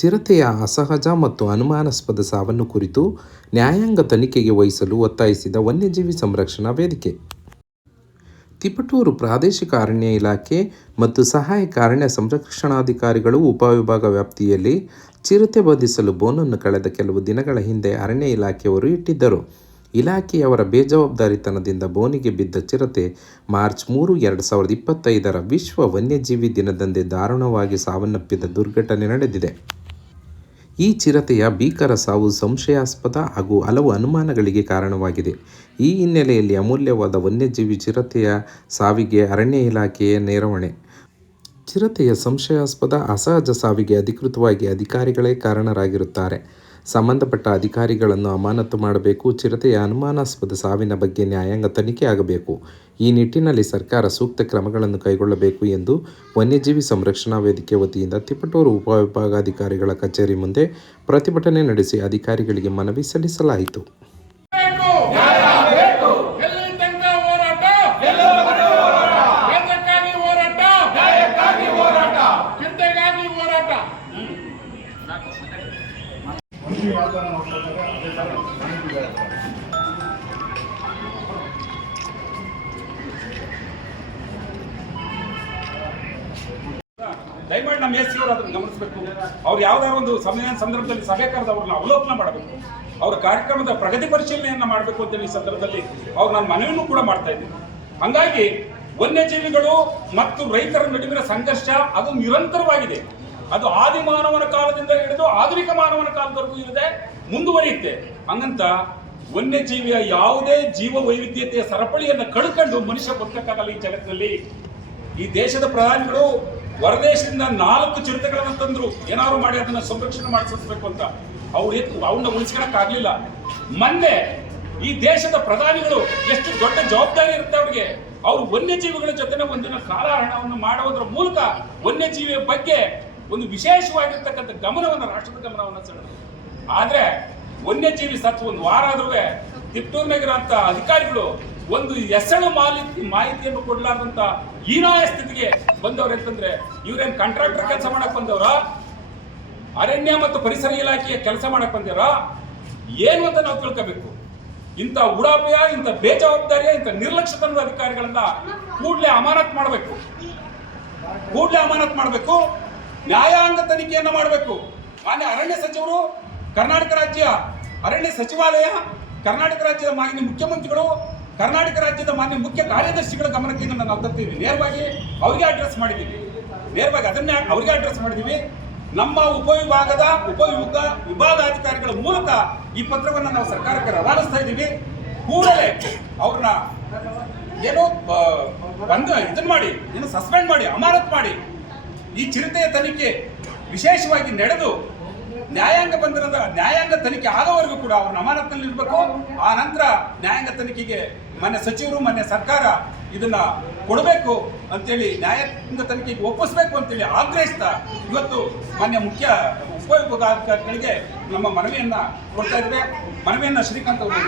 ಚಿರತೆಯ ಅಸಹಜ ಮತ್ತು ಅನುಮಾನಾಸ್ಪದ ಸಾವನ್ನು ಕುರಿತು ನ್ಯಾಯಾಂಗ ತನಿಖೆಗೆ ವಹಿಸಲು ಒತ್ತಾಯಿಸಿದ ವನ್ಯಜೀವಿ ಸಂರಕ್ಷಣಾ ವೇದಿಕೆ. ತಿಪಟೂರು ಪ್ರಾದೇಶಿಕ ಅರಣ್ಯ ಇಲಾಖೆ ಮತ್ತು ಸಹಾಯಕ ಅರಣ್ಯ ಸಂರಕ್ಷಣಾಧಿಕಾರಿಗಳು ಉಪವಿಭಾಗ ವ್ಯಾಪ್ತಿಯಲ್ಲಿ ಚಿರತೆ ಬಂಧಿಸಲು ಬೋನನ್ನು ಕಳೆದ ಕೆಲವು ದಿನಗಳ ಹಿಂದೆ ಅರಣ್ಯ ಇಲಾಖೆಯವರು ಇಟ್ಟಿದ್ದರು. ಇಲಾಖೆಯವರ ಬೇಜವಾಬ್ದಾರಿತನದಿಂದ ಬೋನಿಗೆ ಬಿದ್ದ ಚಿರತೆ ಮಾರ್ಚ್ ಮೂರು, ಎರಡು ಸಾವಿರದ ಇಪ್ಪತ್ತೈದರ ವಿಶ್ವ ವನ್ಯಜೀವಿ ದಿನದಂದೇ ದಾರುಣವಾಗಿ ಸಾವನ್ನಪ್ಪಿದ ದುರ್ಘಟನೆ ನಡೆದಿದೆ. ಈ ಚಿರತೆಯ ಭೀಕರ ಸಾವು ಸಂಶಯಾಸ್ಪದ ಹಾಗೂ ಹಲವು ಅನುಮಾನಗಳಿಗೆ ಕಾರಣವಾಗಿದೆ. ಈ ಹಿನ್ನೆಲೆಯಲ್ಲಿ ಅಮೂಲ್ಯವಾದ ವನ್ಯಜೀವಿ ಚಿರತೆಯ ಸಾವಿಗೆ ಅರಣ್ಯ ಇಲಾಖೆಯ ನೆರವಣೆ. ಚಿರತೆಯ ಸಂಶಯಾಸ್ಪದ ಅಸಹಜ ಸಾವಿಗೆ ಅಧಿಕೃತವಾಗಿ ಅಧಿಕಾರಿಗಳೇ ಕಾರಣರಾಗಿರುತ್ತಾರೆ. ಸಂಬಂಧಪಟ್ಟ ಅಧಿಕಾರಿಗಳನ್ನು ಅಮಾನತು ಮಾಡಬೇಕು, ಚಿರತೆಯ ಅನುಮಾನಾಸ್ಪದ ಸಾವಿನ ಬಗ್ಗೆ ನ್ಯಾಯಾಂಗ ತನಿಖೆ ಆಗಬೇಕು. ಈ ನಿಟ್ಟಿನಲ್ಲಿ ಸರ್ಕಾರ ಸೂಕ್ತ ಕ್ರಮಗಳನ್ನು ಕೈಗೊಳ್ಳಬೇಕು ಎಂದು ವನ್ಯಜೀವಿ ಸಂರಕ್ಷಣಾ ವೇದಿಕೆ ವತಿಯಿಂದ ತಿಪಟೂರು ಉಪವಿಭಾಗಾಧಿಕಾರಿಗಳ ಕಚೇರಿ ಮುಂದೆ ಪ್ರತಿಭಟನೆ ನಡೆಸಿ ಅಧಿಕಾರಿಗಳಿಗೆ ಮನವಿ ಸಲ್ಲಿಸಲಾಯಿತು. ದಯಮಾಡಿ ನಮ್ಮ ಎಸ್ ಸಿಯವರು ಅದನ್ನು ಗಮನಿಸಬೇಕು. ಅವ್ರು ಯಾವ್ದಾರ ಒಂದು ಸಮಯ ಸಂದರ್ಭದಲ್ಲಿ ಸಭೆ ಕರೆದು ಅವ್ರನ್ನ ಅವಲೋಕನ ಮಾಡಬೇಕು. ಅವರ ಕಾರ್ಯಕ್ರಮದ ಪ್ರಗತಿ ಪರಿಶೀಲನೆಯನ್ನ ಮಾಡಬೇಕು ಅಂತ ಈ ಸಂದರ್ಭದಲ್ಲಿ ಅವ್ರು ನಾನು ಮನವಿಯನ್ನು ಕೂಡ ಮಾಡ್ತಾ ಇದ್ದೀನಿ ಹಂಗಾಗಿ ವನ್ಯಜೀವಿಗಳು ಮತ್ತು ರೈತರ ನಡುವಿನ ಸಂಘರ್ಷ ಅದು ನಿರಂತರವಾಗಿದೆ. ಅದು ಆದಿಮಾನವನ ಕಾಲದಿಂದ ಹಿಡಿದು ಆಧುನಿಕ ಮಾನವನ ಕಾಲದವರೆಗೂ ಇದೆ ಮುಂದುವರಿಯುತ್ತೆ. ಹಂಗಂತ ವನ್ಯಜೀವಿಯ ಯಾವುದೇ ಜೀವ ವೈವಿಧ್ಯತೆಯ ಸರಪಳಿಯನ್ನು ಕಳ್ಕೊಂಡು ಮನುಷ್ಯ ಬದುಕಕ್ಕಾಗಲ್ಲ ಈ ಜಗತ್ತಿನಲ್ಲಿ. ಈ ದೇಶದ ಪ್ರಧಾನಿಗಳು ಹೊರದೇಶದಿಂದ ನಾಲ್ಕು ಚಿರತೆಗಳನ್ನು ತಂದ್ರು. ಏನಾದ್ರು ಮಾಡಿ ಅದನ್ನ ಸಂರಕ್ಷಣೆ ಮಾಡಿಸಬೇಕು ಅಂತ. ಅವ್ರು ಅವನ್ನ ಉಳಿಸ್ಕೊಳಕ್ ಆಗ್ಲಿಲ್ಲ ಮೊನ್ನೆ ಈ ದೇಶದ ಪ್ರಧಾನಿಗಳು ಎಷ್ಟು ದೊಡ್ಡ ಜವಾಬ್ದಾರಿ ಇರುತ್ತೆ ಅವ್ರಿಗೆ. ಅವರು ವನ್ಯಜೀವಿಗಳ ಜೊತೆ ಒಂದಿನ ಕಾಲಹರಣವನ್ನು ಮಾಡುವುದರ ಮೂಲಕ ವನ್ಯಜೀವಿಯ ಬಗ್ಗೆ ಒಂದು ವಿಶೇಷವಾಗಿರ್ತಕ್ಕಂಥ ಗಮನವನ್ನು, ರಾಷ್ಟ್ರದ ಗಮನವನ್ನು ಸೆಳೆದರು ಆದರೆ ವನ್ಯಜೀವಿ ಸತ್ತು ಒಂದು ವಾರ ಆದ್ರೂ ತಿಪ್ಟೂರ್ನಾಗಿರುವಂತ ಅಧಿಕಾರಿಗಳು ಒಂದು ಎಸಳು ಮಾಹಿತಿ ಮಾಹಿತಿಯನ್ನು ಕೊಡಲಾರ್ದಂಥ ಹೀನಾಯ ಸ್ಥಿತಿಗೆ ಬಂದವ್ರು ಅಂತಂದ್ರೆ ಇವ್ರೇನ್ ಕಾಂಟ್ರಾಕ್ಟರ್ ಕೆಲಸ ಮಾಡಕ್ ಬಂದವರ? ಅರಣ್ಯ ಮತ್ತು ಪರಿಸರ ಇಲಾಖೆಯ ಕೆಲಸ ಮಾಡಕ್ ಬಂದಿರ ಏನು ಅಂತ ನಾವು ತಿಳ್ಕೋಬೇಕು. ಇಂಥ ಉಡಾಪೆಯ ಇಂಥ ಬೇಜವಾಬ್ದಾರಿ ಇಂಥ ನಿರ್ಲಕ್ಷ್ಯತನದ ಅಧಿಕಾರಿಗಳನ್ನ ಕೂಡಲೇ ಅಮಾನತ್ ಮಾಡಬೇಕು. ಕೂಡಲೇ ಅಮಾನತ್ ಮಾಡಬೇಕು. ನ್ಯಾಯಾಂಗ ತನಿಖೆಯನ್ನು ಮಾಡಬೇಕು. ಮಾನ್ಯ ಅರಣ್ಯ ಸಚಿವರು, ಕರ್ನಾಟಕ ರಾಜ್ಯ ಅರಣ್ಯ ಸಚಿವಾಲಯ, ಕರ್ನಾಟಕ ರಾಜ್ಯದ ಮಾನ್ಯ ಮುಖ್ಯಮಂತ್ರಿಗಳು, ಕರ್ನಾಟಕ ರಾಜ್ಯದ ಮಾನ್ಯ ಮುಖ್ಯ ಕಾರ್ಯದರ್ಶಿಗಳ ಗಮನಕ್ಕೆ ನಾನು ನಾವು ತರ್ತೀವಿ. ನೇರವಾಗಿ ಅವರಿಗೆ ಅಡ್ರೆಸ್ ಮಾಡಿದ್ದೀವಿ. ನೇರವಾಗಿ ಅದನ್ನೇ ಅವರಿಗೆ ಅಡ್ರೆಸ್ ಮಾಡಿದ್ದೀವಿ. ನಮ್ಮ ಉಪವಿಭಾಗದ ಉಪವಿಭಾಗ ವಿಭಾಗಾಧಿಕಾರಿಗಳ ಮೂಲಕ ಈ ಪತ್ರವನ್ನು ನಾವು ಸರ್ಕಾರಕ್ಕೆ ರವಾನಿಸ್ತಾ ಇದ್ದೀವಿ. ಕೂಡಲೇ ಅವ್ರನ್ನ ಏನು ಬಂದು ಇದನ್ನ ಮಾಡಿ, ಏನು ಸಸ್ಪೆಂಡ್ ಮಾಡಿ, ಅಮಾನತ್ ಮಾಡಿ ಈ ಚಿರತೆಯ ತನಿಖೆ ವಿಶೇಷವಾಗಿ ನಡೆದು ನ್ಯಾಯಾಂಗ ಬಂಧನದ ನ್ಯಾಯಾಂಗ ತನಿಖೆ ಆಗೋವರೆಗೂ ಕೂಡ ಅವರು ಅಮಾನತ್ನಲ್ಲಿ ಇರಬೇಕು ಆ ನಂತರ ನ್ಯಾಯಾಂಗ ತನಿಖೆಗೆ ಮನೆ ಸಚಿವರು ಮನೆ ಸರ್ಕಾರ ಇದನ್ನ ಕೊಡಬೇಕು ಅಂತೇಳಿ ನ್ಯಾಯಾಂಗ ತನಿಖೆಗೆ ಒಪ್ಪಿಸ್ಬೇಕು ಅಂತೇಳಿ ಆಗ್ರಹಿಸ್ತಾ ಇವತ್ತು ಮಾನ್ಯ ಮುಖ್ಯ ಉಪವಿಭಾಗಾಧಿಕಾರಿಗಳಿಗೆ ನಮ್ಮ ಮನವಿಯನ್ನ ಕೊಡ್ತಾ ಇದ್ದೇವೆ. ಮನವಿಯನ್ನ ಶ್ರೀಕಾಂತ್ ಅವರು